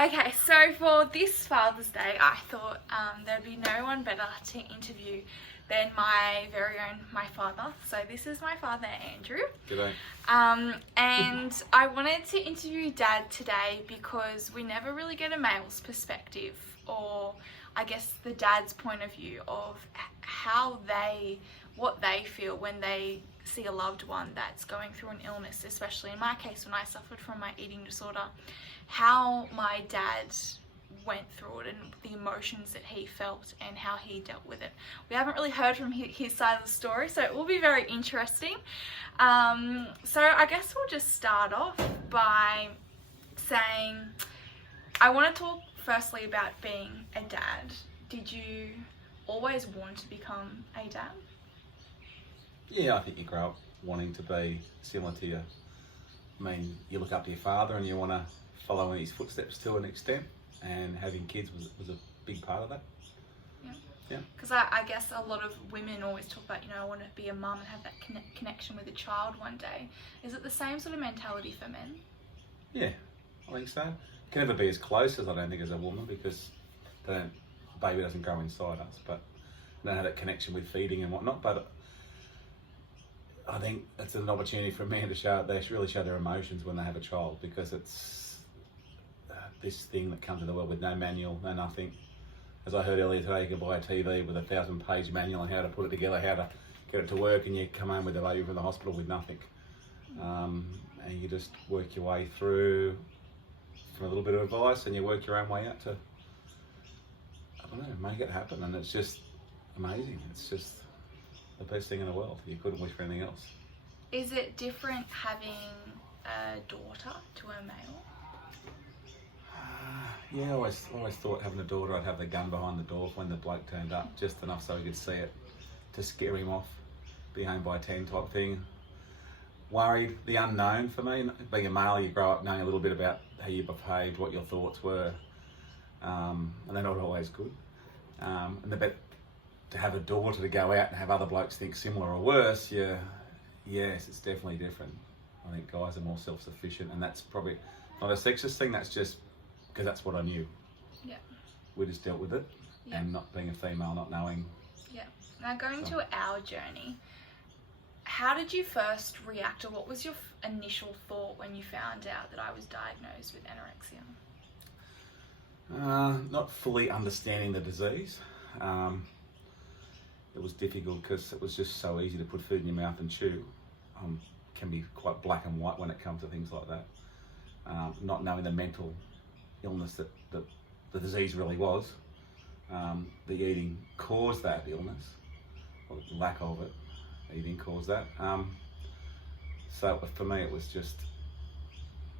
Okay, so for this Father's Day, I thought there'd be no one better to interview than my father. So this is my father, Andrew. G'day. And I wanted to interview Dad today because we never really get a male's perspective, or I guess the dad's point of view of what they feel when they see a loved one that's going through an illness, especially in my case when I suffered from my eating disorder, how my dad went through it and the emotions that he felt and how he dealt with it. We haven't really heard from his side of the story, so it will be very interesting. So I guess we'll just start off by saying, I want to talk firstly about being a dad. Did you always want to become a dad? Yeah, I think you grow up wanting to be similar to you. I mean, you look up to your father and you want to follow in his footsteps to an extent, and having kids was a big part of that. Yeah. Because I guess a lot of women always talk about, I want to be a mum and have that connection with a child one day. Is it the same sort of mentality for men? Yeah, I think so. Can never be as close as I don't think as a woman, because baby doesn't grow inside us, but they don't have that connection with feeding and whatnot. But I think it's an opportunity for men to really show their emotions when they have a child, because it's this thing that comes into the world with no manual, no nothing. As I heard earlier today, you can buy a TV with a 1,000-page manual on how to put it together, how to get it to work, and you come home with a baby from the hospital with nothing. And you just work your way through from a little bit of advice, and you work your own way out to, I don't know, make it happen. And it's just amazing. It's just the best thing in the world. You couldn't wish for anything else. Is it different having a daughter to a male? Yeah, I always thought having a daughter, I'd have the gun behind the door when the bloke turned up, just enough so he could see it, to scare him off, be home by 10 type thing. Worried, the unknown for me. Being a male, you grow up knowing a little bit about how you behaved, what your thoughts were, and they're not always good. And to have a daughter to go out and have other blokes think similar or worse, yes, it's definitely different. I think guys are more self-sufficient, and that's probably not a sexist thing, that's just because that's what I knew. Yeah. We just dealt with it, and not being a female, not knowing. Yeah. Now going to our journey, how did you first react, or what was your initial thought when you found out that I was diagnosed with anorexia? Not fully understanding the disease. It was difficult because it was just so easy to put food in your mouth and chew. Can be quite black and white when it comes to things like that. Not knowing the mental illness that the disease really was. The eating caused that illness, or lack of it. Eating caused that. So for me, it was just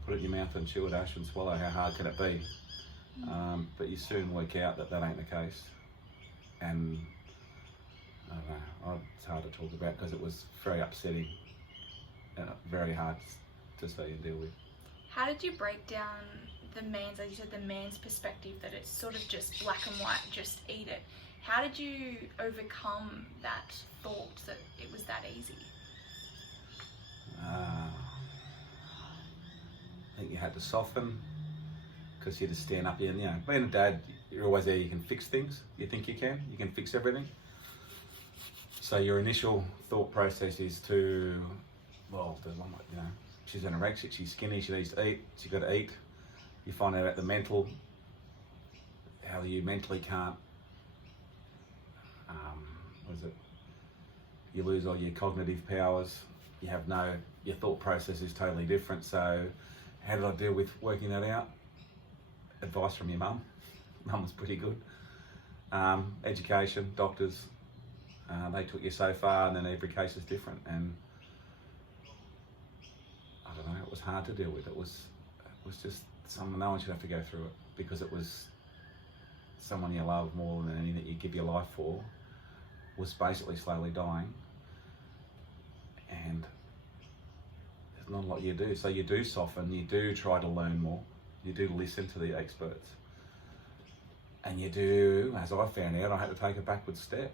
put it in your mouth and chew it, ash and swallow. How hard can it be? But you soon work out that ain't the case. And I don't know, it's hard to talk about because it was very upsetting and very hard to see and deal with. How did you break down as you said, the man's perspective, that it's sort of just black and white, just eat it? How did you overcome that thought that it was that easy? I think you had to soften, because you had to stand up. And being a dad, you're always there. You can fix things. You think you can fix everything. So your initial thought process is to, she's anorexic, she's skinny, she needs to eat, she's got to eat. You find out about the mental, how you mentally can't, you lose all your cognitive powers, your thought process is totally different. So how did I deal with working that out? Advice from your mum. Mum was pretty good. Education, doctors, they took you so far, and then every case is different. And I don't know, it was hard to deal with. It was just no one should have to go through it, because it was someone you love more than anything you give your life for was basically slowly dying, and there's not a lot you do. So you do soften, you do try to learn more, you do listen to the experts, and you do, as I found out, I had to take a backward step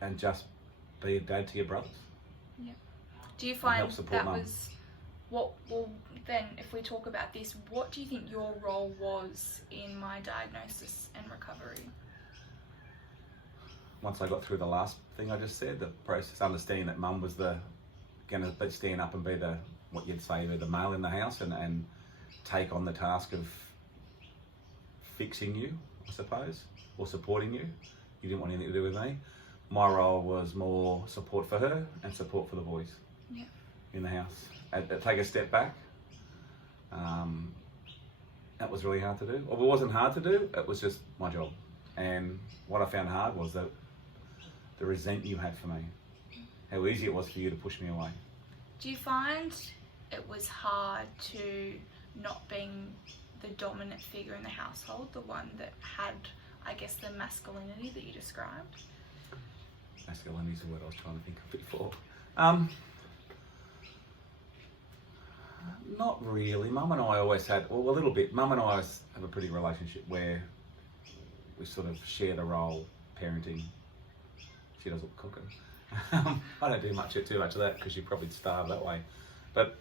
and just be a dad to your brothers. Yeah. Do you find that mum. was Well, then, if we talk about this, what do you think your role was in my diagnosis and recovery? Once I got through the last thing I just said, the process, understanding that Mum was going to stand up and be what you'd say, the male in the house, and take on the task of fixing you, I suppose, or supporting you. You didn't want anything to do with me. My role was more support for her and support for the boys in the house. Take a step back. That was really hard to do. Well, it wasn't hard to do, it was just my job. And what I found hard was the resent you had for me. How easy it was for you to push me away. Do you find it was hard to not being the dominant figure in the household, the one that had, I guess, the masculinity that you described? Masculinity is the word I was trying to think of before. Not really. Mum and I always had, well, a little bit. Mum and I always have a pretty relationship where we sort of share the role, parenting. She does all the cooking. I don't do too much of that because you probably starve that way. But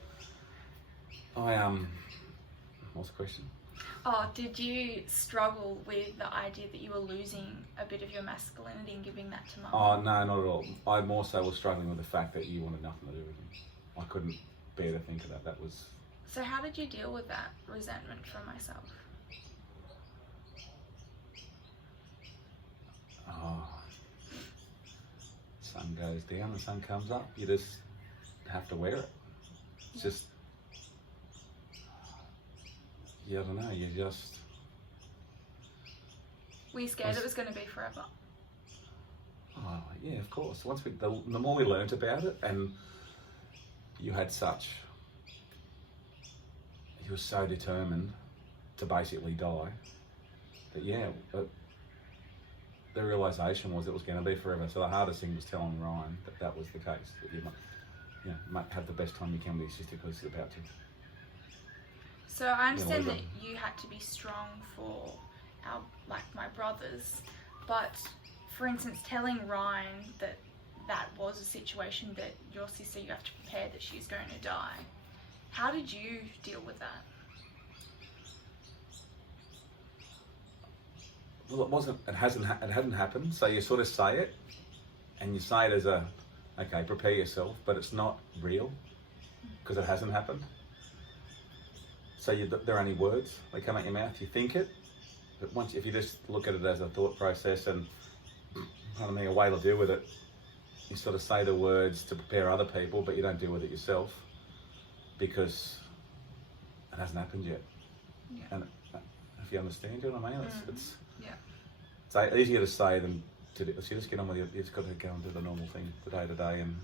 what's the question? Oh, did you struggle with the idea that you were losing a bit of your masculinity and giving that to Mum? Oh, no, not at all. I more so was struggling with the fact that you wanted nothing to do with me. I couldn't bear to think of that. That was... So how did you deal with that resentment from myself? Oh, sun goes down, the sun comes up. You just have to wear it. It's just... I don't know, you just... Were you scared it was going to be forever? Oh, yeah, of course. The more we learnt about it, and you had you were so determined to basically die, that the realisation was it was going to be forever. So the hardest thing was telling Ryan that was the case, that you might have the best time you can with your sister because it's about to. So I understand that you had to be strong for my brothers, but for instance, telling Ryan that was a situation that your sister, you have to prepare that she's going to die. How did you deal with that? Well, it hadn't happened. So you sort of say it, and you say it as okay, prepare yourself, but it's not real because it hasn't happened. So they're only words. They come out your mouth. You think it, but if you just look at it as a thought process and a way to deal with it, you sort of say the words to prepare other people, but you don't deal with it yourself because it hasn't happened yet. Yeah. And if you understand, you know what I mean? It's easier to say than to do. So you just get on with it. You just got to go and do the normal thing, the day to day. And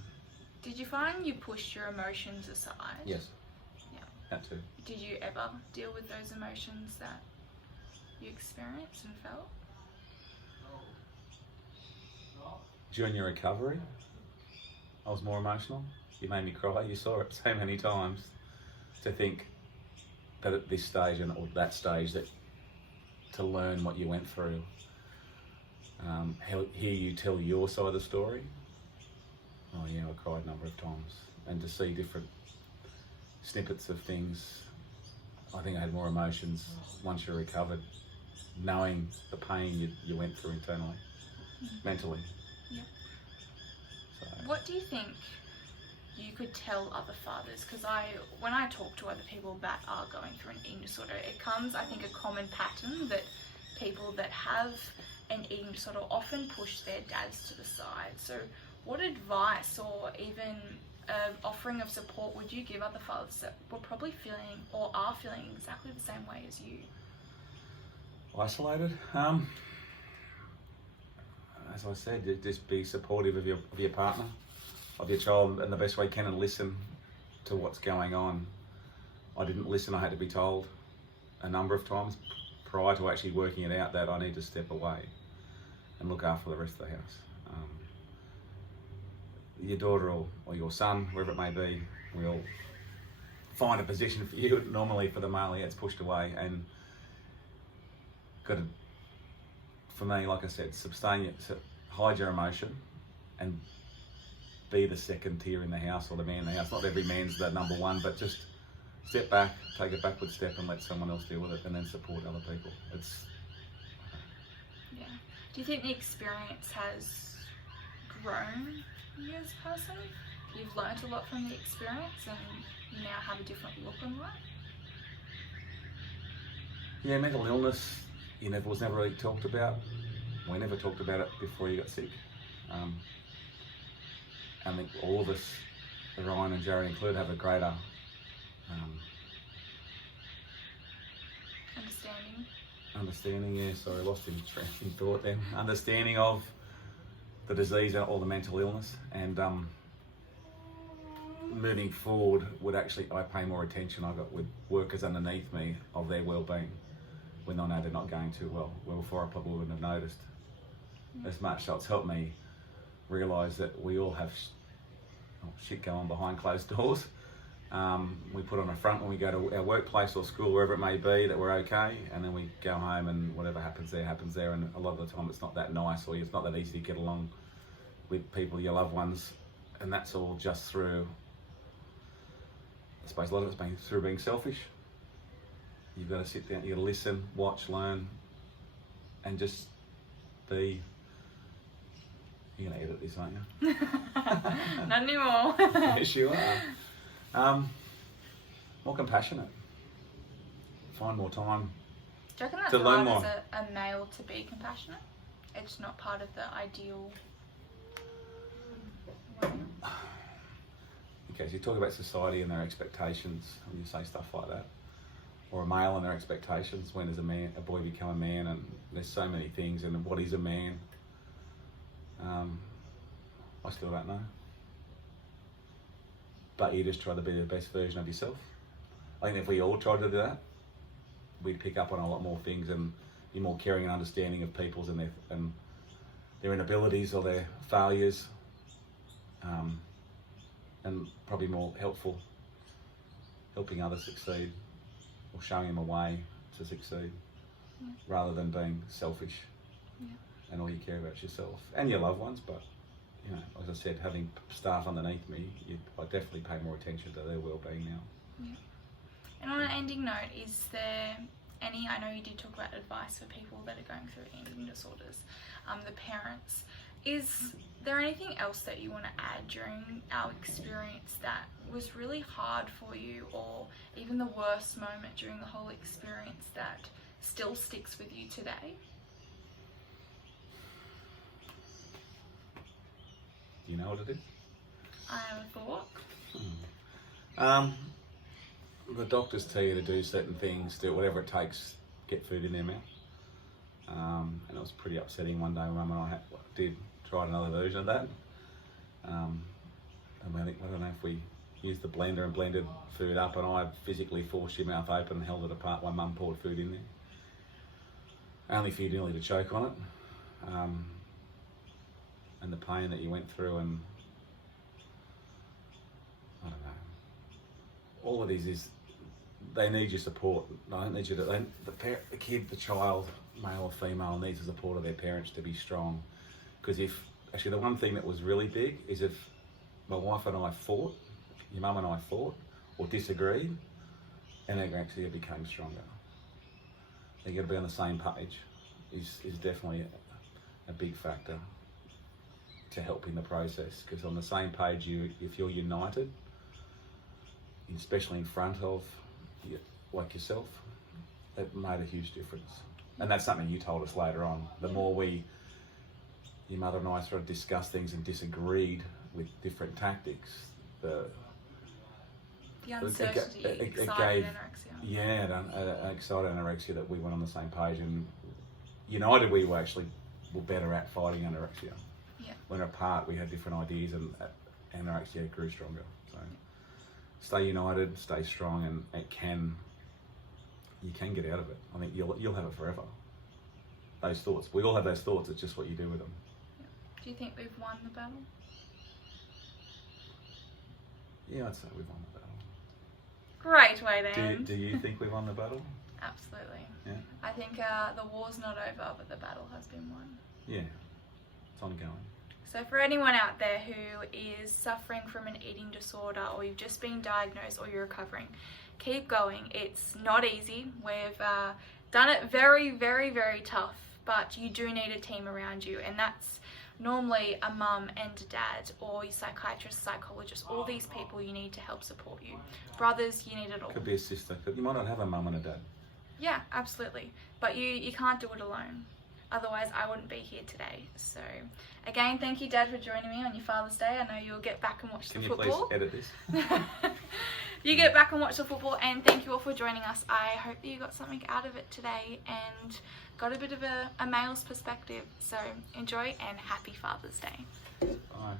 did you find you pushed your emotions aside? Yes. Yeah. That too. Did you ever deal with those emotions that you experienced and felt? During your recovery, I was more emotional. You made me cry. You saw it so many times. To think that at this stage or that stage, that to learn what you went through, hear you tell your side of the story. Oh yeah, I cried a number of times, and to see different snippets of things. I think I had more emotions once you recovered, knowing the pain you went through internally, mentally. Yeah. So. What do you think you could tell other fathers? Because when I talk to other people that are going through an eating disorder, it comes, I think, a common pattern that people that have an eating disorder often push their dads to the side. So what advice or even offering of support would you give other fathers that were probably feeling or are feeling exactly the same way as you? Isolated? As I said, just be supportive of your partner, of your child in the best way you can, and listen to what's going on. I didn't listen. I had to be told a number of times prior to actually working it out that I need to step away and look after the rest of the house. Your daughter or your son, wherever it may be, will find a position for you. Normally for the male, it's pushed away, and got to, for me, like I said, hide your emotion and be the second tier in the house or the man in the house. Not every man's the number one, but just step back, take a backward step, and let someone else deal with it, and then support other people. It's Do you think the experience has grown you as a person? You've learnt a lot from the experience and you now have a different look on life? yeah, mental illness. Was never really talked about. We never talked about it before you got sick. I think all of us, Ryan and Jared included, have a greater understanding. Yeah, sorry, I lost in thought then. Understanding of the disease or the mental illness, and moving forward I pay more attention. I got with workers underneath me of their well-being when I know they're not going too well. Well, before I probably wouldn't have noticed as much. So it's helped me realise that we all have shit going on behind closed doors. We put on a front when we go to our workplace or school, wherever it may be, that we're okay, and then we go home and whatever happens there, and a lot of the time it's not that nice, or it's not that easy to get along with people, your loved ones, and that's all just through, I suppose a lot of it's been through being selfish. You've got to sit down, you've got to listen, watch, learn, and just be. You're going to edit this, aren't you? Not anymore. Yes, you are. More compassionate. Find more time Do you reckon that's to learn hard more. as a male to be compassionate? It's not part of the ideal way? Okay, so you talk about society and their expectations when you say stuff like that, or a male and their expectations. When does a boy become a man? And there's so many things. And what is a man? I still don't know. But you just try to be the best version of yourself. I think if we all tried to do that, we'd pick up on a lot more things and be more caring and understanding of people's and their inabilities or their failures, and probably more helpful, helping others succeed or showing them a way to succeed, rather than being selfish. And all you care about is yourself and your loved ones. But as I said, having staff underneath me, I definitely pay more attention to their well-being now. And on an ending note, is there any, I know you did talk about advice for people that are going through eating disorders, the parents, is there anything else that you want to add during our experience that was really hard for you, or even the worst moment during the whole experience that still sticks with you today? Do you know what it is? I have a thought. The doctors tell you to do certain things, do whatever it takes, get food in their mouth. And it was pretty upsetting one day. Mum and I did try another version of that. And I don't know if we used the blender and blended food up, and I physically forced your mouth open and held it apart while Mum poured food in there. Only for you nearly to choke on it. And the pain that you went through, and I don't know. All it is they need your support. I don't need you to. The kid, the child, male or female, needs the support of their parents to be strong. Because the one thing that was really big is if my wife and I fought, your mum and I fought or disagreed, and anorexia became stronger. They got to be on the same page. Is definitely a big factor to help in the process, because on the same page, if you're united, especially in front of like yourself, it made a huge difference. And that's something you told us later on. The more your mother and I sort of discussed things and disagreed with different tactics, the uncertainty, it gave anorexia. Yeah, an excited anorexia that we went on the same page, and united we were better at fighting anorexia. When apart, we had different ideas, and anorexia grew stronger. So stay united, stay strong, and you can get out of it. I think you'll have it forever. Those thoughts, we all have those thoughts. It's just what you do with them. Do you think we've won the battle? Yeah, I'd say we've won the battle. Great way to end. Do you think we've won the battle? Absolutely. Yeah. I think the war's not over, but the battle has been won. Yeah, it's ongoing. So for anyone out there who is suffering from an eating disorder, or you've just been diagnosed, or you're recovering, keep going. It's not easy. We've done it very, very, very tough, but you do need a team around you, and that's normally a mum and a dad, or your psychiatrist, psychologist, all these people you need to help support you. Brothers, you need it all. Could be a sister. You might not have a mum and a dad. Yeah, absolutely. But you can't do it alone. Otherwise, I wouldn't be here today. So, again, thank you, Dad, for joining me on your Father's Day. I know you'll get back and watch the football. Can you please edit this? You get back and watch the football, and thank you all for joining us. I hope that you got something out of it today and got a bit of a male's perspective. So, enjoy and happy Father's Day. Bye.